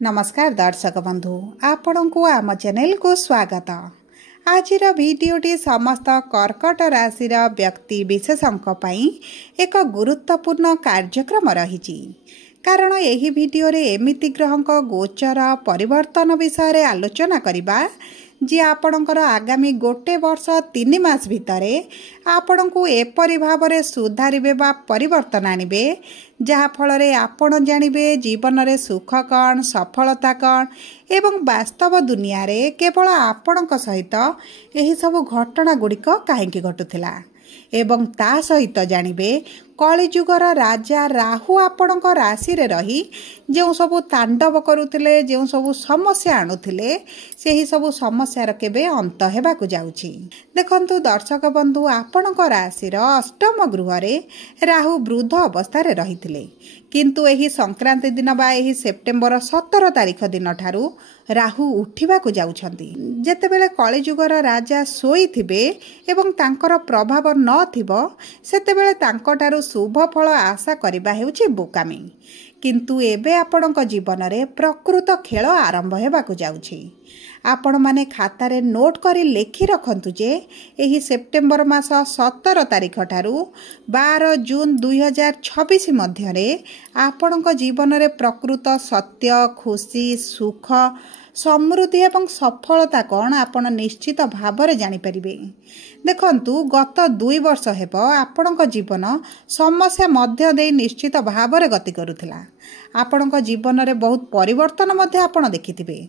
नमस्कार दर्शक बंधु आपण को आम चैनल को स्वागत। आज भिडियोटी समस्त कर्कट राशि व्यक्ति विशेषों एक गुरुत्वपूर्ण कार्यक्रम रही कारण यही भिडियो रे एमिति ग्रह गोचर परिवर्तन विषय आलोचना करबा जी आपणकर आगामी गोटे वर्ष 3 मास भितर आपण को एपरी भाव में सुधारे बा परिवर्तन आणबे जहा फल आपण जानिबे जीवन रे सुख कौन सफलता कौन एवं वास्तव दुनिया रे केवल आपणक सहित यही सब घटना गुड़िक कहीं घटुला एवं ता सहित जानिबे कलिजुगर राजा राहु आपणक राशि रे रही जो सब तांडव करुथिले जो सब समस्या आणुथिले सेही सब समस्या केबे अंत हेबाकु जाउछि। देखंतु दर्शक बंधु आपणक राशि रो अष्टम गृह रे राहु वृद्ध अवस्था रे रहिथिले किंतु एही संक्रांति दिन बा एही सेप्टेम्बर 17 तारिख दिन ठारू राहु उठिबाकु जाउछंती जेतेबेले कलिजुगर राजा सोईथिबे एवं तांकर प्रभाव न थिबो सेतेबेले तांकटारू शुभ फल आशा करबा हेउछि बोकामी किंतु एबे आपणक जीवन रे प्रकृत खेल आरंभ हेबाकु जाउछि। आपण माने खाता रे नोट करी लेखि रखंतु जे एही सेप्टेम्बर मास 17 तारिख ठारू 12 जून 2026 मध्य रे आपणक जीवन रे प्रकृत सत्य खुशी सुख समृद्धि एवं सफलता कौन आपण निश्चित भाव में जानीपारे। देखंतु गत 2 वर्ष हेब आपणक जीवन समस्या मध्य दे निश्चित भाव में गति करुथिला आपणक जीवन रे बहुत परिवर्तन मध्य आपण देखिथिबे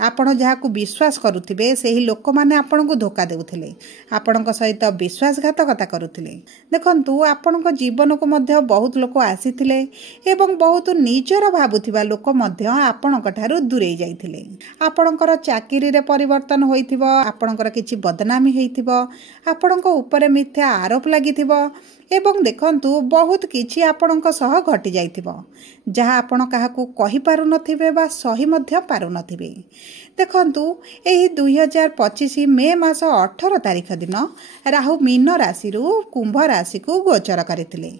आपण जहाकू विश्वास करुथिबे सेही लोक माने आपणको धोखा देउथिले आपणक सहित विश्वासघातकता करुथिले। देखंतु आपणक जीवन को मध्य बहुत लोक आसीथिले एवं बहुत निजर भाबुथिबा लोक मध्य आपणक ठारू दूरेई जाइथिले आपणकर चाकरी रे परिवर्तन होइथिबो आपणकर किछि बदनामी हेइथिबो आपणक ऊपर मिथ्या आरोप लागिथिबो एवं देखंतु बहुत किछि आपणक सह घटी जाइथिबो जहा आपण काहाकू कहि पारु नथिबे बा सही मध्य पारु नथिबे। देखंतु एही 2025 मे मास 18 तारिख दिन राहु मीन राशि रु कुंभ राशि को गोचर करथिले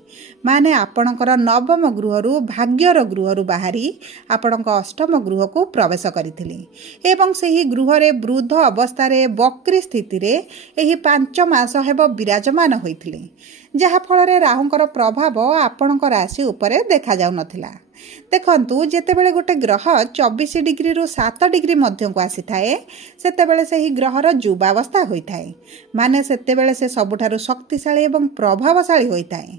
माने आपणकर नवम गृह रु भाग्यर गृह रु बाहरी आपणक अष्टम गृह को प्रवेश करथिले एवं सेही गृह रे वृद्ध अवस्था रे वक्री स्थिति रे एही 5 मास हेबो विराजमान होइथिले जहा फल रे राहुंकर प्रभाव आपणक राशि उपरे देखा जाउ नथिला। देखंतु जेतेबेले गोटे ग्रह 24 डिग्री रु 7 डिग्री मध्य को आसी थाए सेतेबेले सेही ग्रहर जुबावस्था होइथाए माने सेतेबेले से सबुठारु शक्तिशाली एवं प्रभावशाली होइथाए।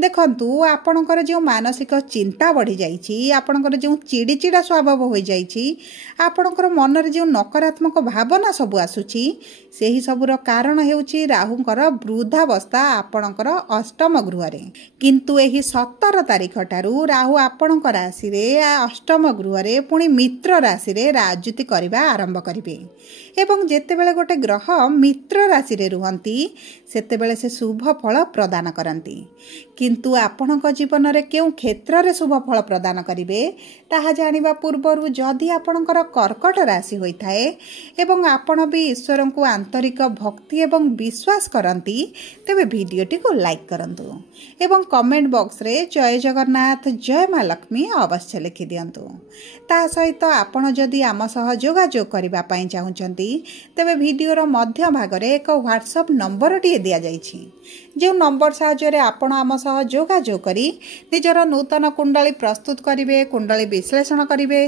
देखंतु आपणकर जो मानसिक चिंता बढ़ी जाइछि आपणकर जो चिड़चिड़ा स्वभाव होई जाइछि आपणकर मन रे जो नकारात्मक भावना सब आसुछि सेही सबुर कारण हेउछि राहुंकर वृद्धावस्था आपणकर अष्टम गृह रे किंतु एही 17 तारिख ठारू राहु आपणकर राशि रे अष्टम गृह रे पुणी मित्र राशि रे राजनीति करबा आरंभ करिवे एवं जेतेबेले गोटे ग्रह मित्र राशि रे रुहंती सेतेबेले से शुभ फल प्रदान करंती किंतु आपणक जीवन रे केउ क्षेत्र रे शुभ फल प्रदान करिवे ताहा जानिबा पूर्वरु जदि आपणकर कर्कट राशि होइथाए एवं आपण भी ईश्वर को आंतरिक भक्ति एवं विश्वास करंती तेबे भिडियोटी को लाइक करंतु एवं कमेंट बॉक्स रे जय जगन्नाथ जय मां लक्ष्मी अवश्य लिखि दियंतु। ता सहित आपण जदि आम सह जोगाजोग करबा पई चाहुचंती तेबे भिडियोर मध्य भाग रे एक व्हाट्सएप नंबर टी दिया जाइछि जो नंबर साहाय्य आपण आम सह जोगाजोग करी निजर नूतन कुंडली प्रस्तुत करिवे कुंडली विश्लेषण करिवे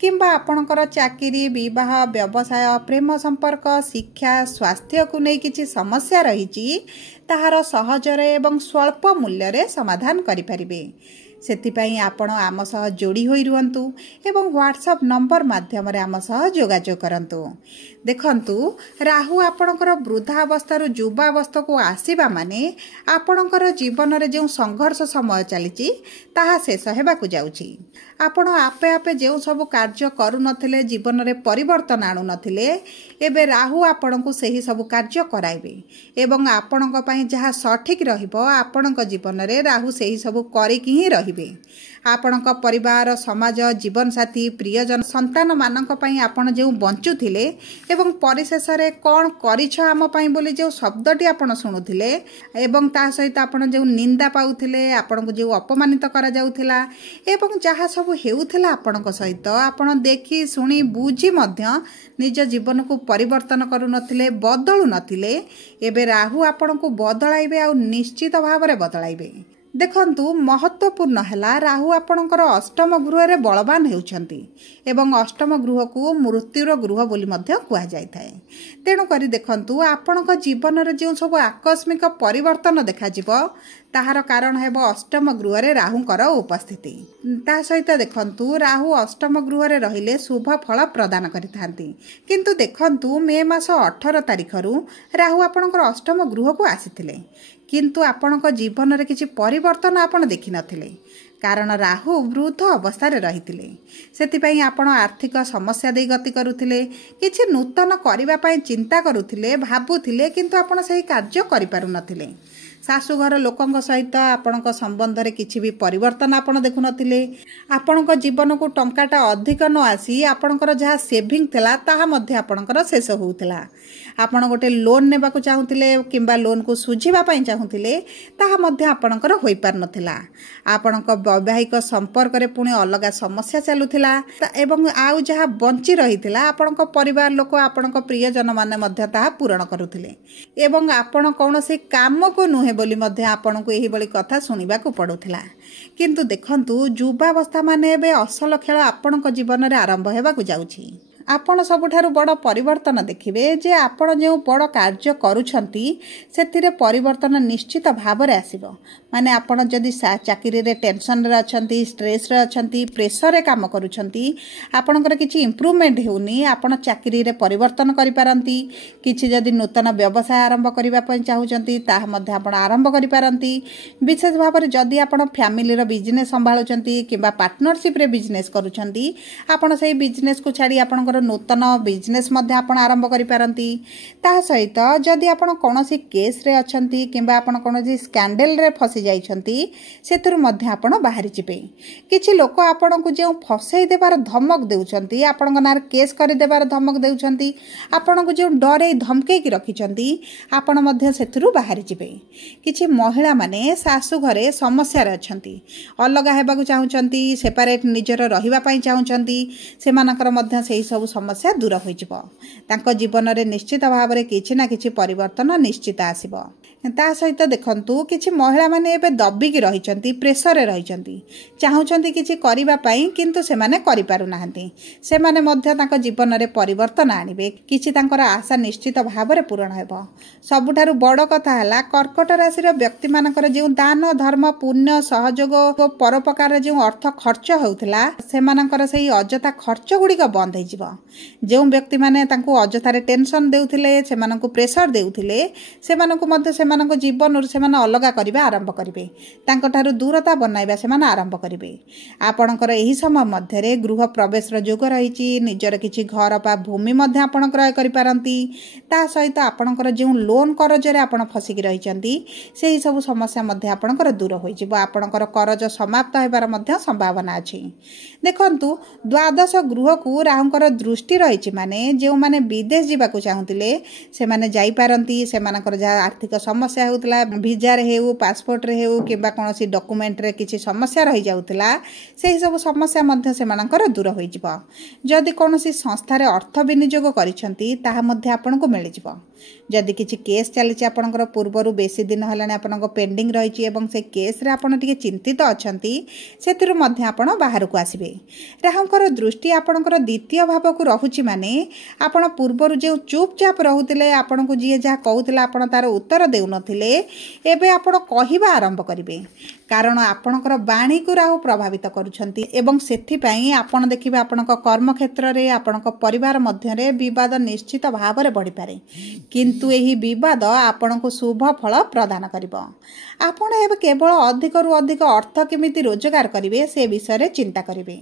किंबा आपणकर चाकरी विवाह व्यवसाय प्रेम संपर्क शिक्षा स्वास्थ्य को नै किछि समस्या रहिछि ताहार सहजरे एवं स्वल्प मूल्य रे समाधान करि परिबे सेतिपई आपण आम सह जोड़ी होई रुहंतु एवं व्हाट्सएप नंबर माध्यम रे आम सह जोगाजोग करंतु। देखंतु राहु आपणकर वृद्धावस्था रु युवावस्था को आसीबा माने आपणकर जीवन रे जो संघर्ष समय चलीची ताहा शेष हेबाकु जाउची आपण आपे आपे जो सब कार्य करू नथिले जीवन रे परिवर्तन आणु नथिले एबे राहु आपणकु सेही सब कार्य कराइबे एवं आपणक पई जहा सठिक रहिबो आपणक जीवन रे राहु सेही सब करिकि ही रहिबे ଆପଣଙ୍କ ପରିବାର समाज जीवनसाथी प्रियजन संतान मानक पई आपण जो बंचुथिले एवं परिशेष रे कोन करिछ आम पई बोली जो शब्दटी आपण शुणुथिले एवं ता सहित आपण जो निंदा पाउथिले आपण को जो अपमानित करा जाउथिला एवं जहाँ सब हेउथिला आपण सहित आपण देखि सुनी बुझी मध्य निज जीवन को परिवर्तन करू नथिले बदलू नथिले एबे राहु आपण को बदलाइबे आ निश्चित भाव रे बदलाइबे। देखंतु महत्वपूर्ण है राहु आपणकर अष्टम गृह रे बलवान हेउछंती एवं अष्टम गृह को मृत्युर गृह बोली मध्य कुआ जाय थाए। तेणु करी देखंतु आपणक जीवन रे जो सब आकस्मिक परिवर्तन देखा जिवो ताहार कारण हेबो अष्टम गृह रे राहुंकर उपस्थिति। ता सहित देखंतु राहु अष्टम गृह रे रहिले शुभ फल प्रदान करिथांती किंतु देखंतु मे मास 18 तारिख रु राहु आपणकर अष्टम गृह को आसीथिले किंतु आपणक जीवन रे किछि परिवर्तन आपण देखि नथिले कारण राहु वृद्ध अवस्था रे रहिथिले सेतिपई आपण आर्थिक समस्या दे गति करुथिले किछि नूतन करिबा पई चिंता करुथिले भाबुथिले किंतु आपण सही कार्य करि पारु नथिले। शाशुघर लोकंक सहित आपणक संबंध रे किछि भी परिवर्तन आपण देखु नथिले आपणक जीवन को टंकाटा अधिक न आसी आपणकर जहा सेविंग थिला ताहा मध्ये आपणकर शेष होउथिला आपण गोटे लोन नेबा को चाहुथिले किंबा लोन को सुझिबा पई चाहुथिले ताहा मध्ये आपणकर होई पार नथिला आपणक वैवाहिक संपर्क रे पुणी अलग समस्या चलुथिला एवं आउ जहा बंची रहिथिला आपणक परिवार लोक आपणक प्रियजन माने मध्ये ताहा पूर्ण करुथिले एवं आपण कोनोसी काम को नुहे बोली मध्ये आपण को एही बळी कथा सुनिबा को पडुथिला किंतु देखंतु युवावस्था माने एबे असल खेल आपणक जीवन रे आरंभ हेबा को जाउछि। आपण सबुठारु बड़ परिवर्तन देखिबे जे आपण जो बड़ कार्य करूछंती सेथिरे परिवर्तन निश्चित भाव रे आसीबो माने आपण जदि चाकरी रे टेंशन रे अछंती स्ट्रेस रे अछंती प्रेशर रे काम करूछंती आपणकर किछि इंप्रूवमेंट हेउनी आपण चाकरी रे परिवर्तन करि पारंती किछि जदि नूतन व्यवसाय आरंभ करिबा पय चाहुचंती ताहा मध्ये आपण आरंभ करि पारंती विशेष भाव रे जदि आपण फैमिली रो बिजनेस संभाळुचंती किबा पार्टनरशिप रे बिजनेस करूचंती आपण सेही बिजनेस को छाडी आपण नूतन बिजनेस मध्ये आपण आरंभ करि पारंती ता सहित जदि आपण कोनोसी केस रे अछंती किबा आपण कोनोसी स्कैंडल रे फसी जाइछंती सेथुर मध्ये आपण बाहरी जिबे किछि लोक आपण को जे फसै देबार धमक देउछंती आपण नार केस करि देबार धमक देउछंती आपण को जे डरे धमके की रखिछंती आपण मध्ये सेथुर बाहरी जिबे किछि महिला माने सासु घरे समस्या रे अछंती अलग हेबा को चाहुचंती सेपरेट निजर रहिबा पई चाहुचंती सेमानकर मध्ये सेही सब समस्या दूर हो जीवन में निश्चित भाव में किसी ना किसी परिवर्तन निश्चित आसीबो। ता सहित देखंतु किछि महिला माने एबे दबिकी रहिचंती प्रेशर रे रहिचंती चाहुचंती किछि करिबा पई किंतु से माने करि पारु नाहंती से माने मध्य तांको जीवन रे परिवर्तन आनिबे किछि तांकर आशा निश्चित भाव रे पूर्ण हेबो। सबुठारु बड़ कथा हला कर्कट राशि रो व्यक्ति मानकर जे दान धर्म पुण्य सहयोग और परोपकार जे अर्थ खर्च होउथला से मानकर सेही अजथा खर्च गुडी का बंद हे जिवो जे व्यक्ति माने तांको अजथा रे टेंशन देउथिले से माननको प्रेशर देउथिले से माननको मध्य से माननको जीवन से माने अलगा करिबा आरंभ करिवे तांको थारु दूरता बनाइबा से माने आरंभ करिवे। आपणकर एही समय मध्य रे गृह प्रवेश रो जोग रहिछि निजर किछि घर पा भूमि मध्य आपण क्रय करि पारंती ता सहित आपणकर जे लोन करज रे आपण फसिक रहिचंती सेही सब समस्या मध्य आपणकर दूर होई जिवो आपणकर करज समाप्त हेबार मध्य संभावना अछि। देखंतु द्वादश गृह को राहुंकर दृष्टि रहिछि माने जे माने विदेश जिबाकू चाहुतिले से माने जाई पारंती से मानकर जा आर्थिक समस्या होउतला वीजा रे हेउ पासपोर्ट रे हेउ किबा कोनोसी डॉक्यूमेंट रे किछि समस्या रहि जाउतला सेही सब समस्या मध्य से मानकर दूर होई जिवो। जदि कोनोसी संस्था रे अर्थ विनियोग करिसंती ताहा मध्य आपनको मिलि जिवो। जदि किछि केस चलिछि आपनकर पूर्वरु बेसी दिन हलाने आपनको पेंडिंग रहिछि एवं से केस रे आपण टिके चिंतित अछंती सेतिरु मध्य आपण बाहर को आसीबे। राहुंकर दृष्टि आपनकर द्वितीय भाव को रहुछि माने आपण पूर्वरु जे चुपचाप रहुतिले आपनको जे जा कहउतिला आपण तार उत्तर देउ नथिले एबे आपण कहिबा आरंभ करिवे कारण आपणकर बाणी को राहु प्रभावित करुछंती एवं सेथि पई आपण देखिबे आपणक कर्म क्षेत्र रे आपणक परिवार मध्य रे विवाद निश्चित भाव रे बढ़ी पारे किंतु एही विवाद आपणको शुभ फल प्रदान करिवो। आपण एबे केवल अधिक रु अधिक अर्थ केमिति रोजगार करिवे से विषय रे चिंता करिवे।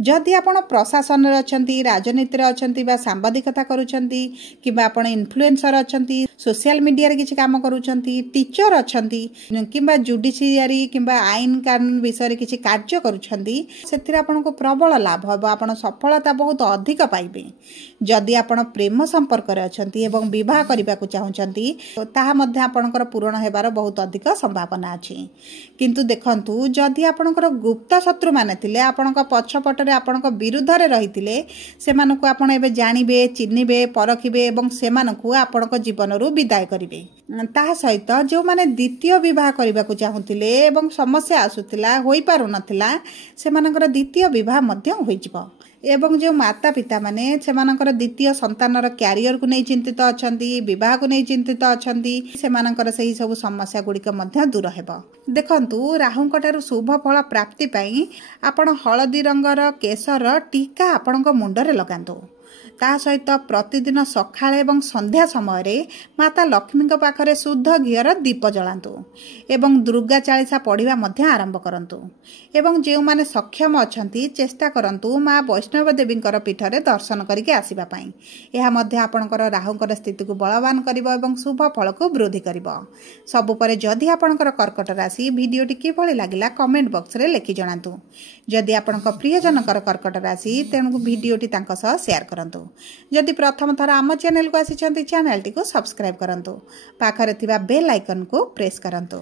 जदि आपण प्रशासन रे अछंती राजनीति रे अछंती बा सांबादिकता करूछंती किबा आपण इन्फ्लुएंसर अछंती सोशल मीडिया रे किछि काम करूछंती टीचर अछंती किबा जुडिशियरी किंबा आईन कानून विषय किसी कार्य करुछंदी सेथिरे आपनको प्रबल लाभ हो आपण सफलता बहुत अधिक पाइबे। जदि आपण प्रेम संपर्क रे अछंती एवं विवाह करबा को चाहउछंती ताहा मध्ये आपनकर पूर्ण हेबार बहुत अधिक संभावना अछि। किंतु देखंतु जदि आपनकर गुप्त शत्रु माने थिले आपनक पछपट रे आपनक विरुद्ध रे रहिथिले सेमानकु आपण एबे जानिबे चिन्हिबे परखिबे एवं सेमानकु आपनक जीवन रु विदाय करिवे। ताहा सहित जो माने द्वितीय विवाह करबा को चाहउथिले एवं समस्या आसुथिला होई पारु नथिला सेमानकर द्वितीय विवाह मध्ये होई जिवो। एवं जो माता पिता माने सेमानकर द्वितीय संतानर क्यारियर को नहीं चिंतित अछंती विवाह को नहीं चिंतित अछंती सेमानकर सही सब समस्या गुड़िक मध्य दूर हेबो। देखंतु राहुंकटारु शुभ फल प्राप्ति पई आपण हळदी रंगर केसर टीका आपणक मुंडरे लगांतु। ता सहित प्रतिदिन सकाळे एवं संध्या समय रे माता लक्ष्मी पाखरे शुद्ध घीर दीप जलांतु एवं दुर्गा चालीसा पढ़िबा मध्य आरंभ करंतु। एवं जे माने सक्षम अछंती चेष्टा करंतु माँ वैष्णव देवींकर पीठरे दर्शन करके आसीबा पई। एहा मध्य आपणकर राहुंकर स्थिति को बलवान करिवो एवं शुभ फल को वृद्धि करिवो। सबु परे जदि आपणकर कर्कट राशि वीडियोटी किभଳି लागिला कमेंट बॉक्स रे लिखि जणांतु। जदि आपणक प्रियजनकर कर्कट राशि तेणु वीडियोटी तांक सह शेयर करंतु। जदि प्रथम थर आम चैनल को आसी चैनल टी को सब्सक्राइब करंतु। पाखरे थिबा बेल आइकन को प्रेस करंतु।